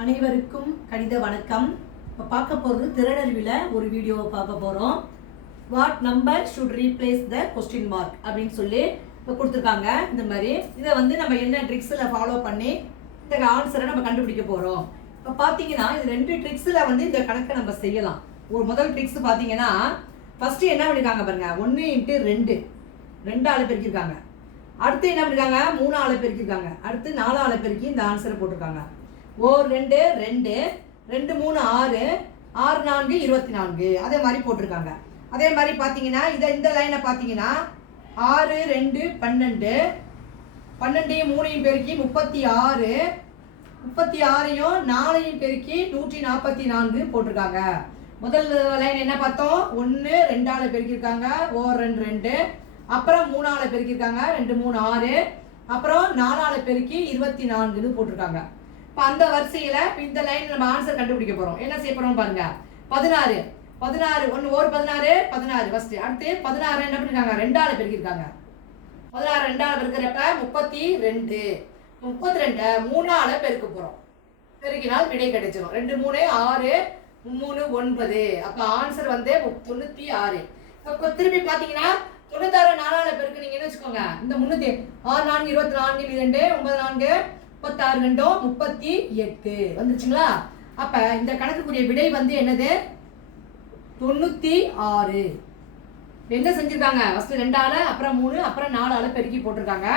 அனைவருக்கும் கணித வணக்கம். இப்போ பார்க்க போகிறது திறனறிவில் ஒரு வீடியோவை பார்க்க போகிறோம். What number should replace the question mark அப்படின்னு சொல்லி இப்போ கொடுத்துருக்காங்க. இந்த மாதிரி இதை நம்ம என்ன ட்ரிக்ஸில் ஃபாலோ பண்ணி இந்த ஆன்சரை நம்ம கண்டுபிடிக்க போகிறோம். இப்போ பார்த்தீங்கன்னா இது 2 ட்ரிக்ஸில் இந்த கணக்கை நம்ம செய்யலாம். ஒரு முதல் ட்ரிக்ஸ் பார்த்தீங்கன்னா ஃபஸ்ட்டு என்ன பண்ணியிருக்காங்க பாருங்க, 1 × 2 2 ஆளை பெருக்கியிருக்காங்க. அடுத்து என்ன பண்ணியிருக்காங்க, 3 ஆளை பெருக்கியிருக்காங்க. அடுத்து 4 ஆளை பெருக்கி இந்த ஆன்சரை போட்டிருக்காங்க. 2 2 2 3 6 6 4 24 அதே மாதிரி போட்டிருக்காங்க. அதே மாதிரி பார்த்தீங்கன்னா இந்த லைனை பார்த்தீங்கன்னா 6 2 12 12 3 பெருக்கி 36 36 4 பெருக்கி 144 போட்டிருக்காங்க. முதல் லைன் என்ன பார்த்தோம், 1 2 ஆளை பெருக்கியிருக்காங்க, 2 2 அப்புறம் 3 ஆளை பெருக்கியிருக்காங்க, 2 3 6 அப்புறம் 4 ஆளை பெருக்கி 24 போட்டிருக்காங்க. இப்போ அந்த வரிசையில் இந்த லைன் நம்ம ஆன்சர் கண்டுபிடிக்க போகிறோம். என்ன செய்ய போகிறோம் பாருங்க, 16 16 1 16 16 ஃபஸ்ட்டு. அடுத்து 16 என்ன பண்ணிருக்காங்க, 2 ஆளை பெருக்கியிருக்காங்க. 16 2 ஆளை பெருக்கிறப்ப 32 32 3 ஆளை பெருக்க போகிறோம். பெருக்கினால் விடை கிடைச்சிடும். 2 3 6 3 9 அப்போ ஆன்சர் 96. இப்போ திருப்பி பார்த்தீங்கன்னா 96 4 ஆளை பெருக்குனீங்கன்னு வச்சுக்கோங்க. இந்த 3 6 4 24 2 9 4 36 2 38 வந்துருச்சுங்களா? அப்ப இந்த கணக்குக்குரிய விடை என்னது, 96. என்ன செஞ்சிருக்காங்க, ஃபர்ஸ்ட் 2 ஆளை அப்புறம் 3 அப்புறம் 4 ஆளை பெருக்கி போட்டிருக்காங்க.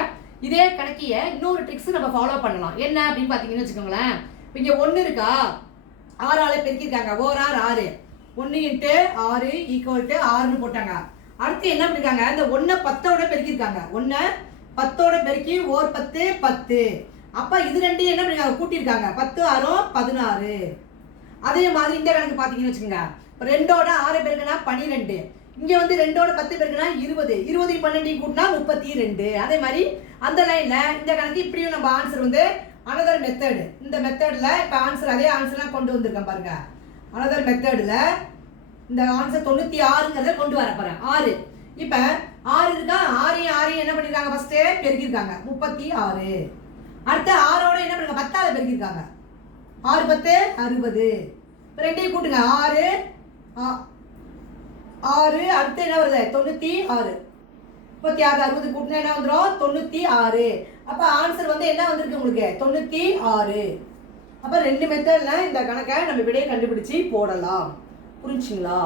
இதே கணக்கிய இன்னொரு ட்ரிக்ஸ் நம்ம ஃபாலோ பண்ணலாம். என்ன அப்படின்னு பார்த்தீங்கன்னு வச்சுக்கோங்களேன். இங்க 1 இருக்கா, 6 ஆளை பெருக்கிருக்காங்க, 1 6 6 1 × 6 = 6ன்னு போட்டாங்க. அடுத்து என்ன பண்ணிருக்காங்க, இந்த 1 10ஓட பெருக்கிருக்காங்க. 1 10ஓட பெருக்கி 1 10 10 அப்ப இது ரெண்டையும் என்ன பண்ணிருக்காங்க, கூட்டியிருக்காங்க. 10 6 16. அதே மாதிரி இந்த கணக்கு பார்த்தீங்கன்னு வச்சுக்கோங்க. 2ஓட 6 பெருக்குனா 12. இங்க 2ஓட 10 பெருக்குனா 20 20 12 கூட்டினா 32. அதே மாதிரி அந்த லைன்ல இந்த கணக்கு இப்படியும் நம்ம ஆன்சர் அனதர் மெத்தட். இந்த மெத்தட்ல இப்ப ஆன்சர் அதே ஆன்சர்லாம் கொண்டு வந்திருக்கேன் பாருங்க. அனதர் மெத்தட்ல இந்த ஆன்சர் 96ங்கிறத கொண்டு வர போறேன். 6 இப்ப 6 இருக்கா, 6 என்ன பண்ணிருக்காங்க, ஃபர்ஸ்ட் பெருக்கிருக்காங்க 36. அடுத்து 6ஓட என்ன பண்ணுங்க, 10 ஆளை பெருக்கிருக்காங்க. 6 10 60. ரெண்டையும் கூட்டுங்க, 6 6 அடுத்து என்ன வருது, 96. 36 60 கூட்டினா என்ன வந்துடும், 96. அப்ப ஆன்சர் என்ன வந்திருக்கு உங்களுக்கு, 96. அப்ப 2 மெத்தட்ல இந்த கணக்கை நம்ம விடையை கண்டுபிடிச்சு போடலாம். புரிஞ்சுங்களா?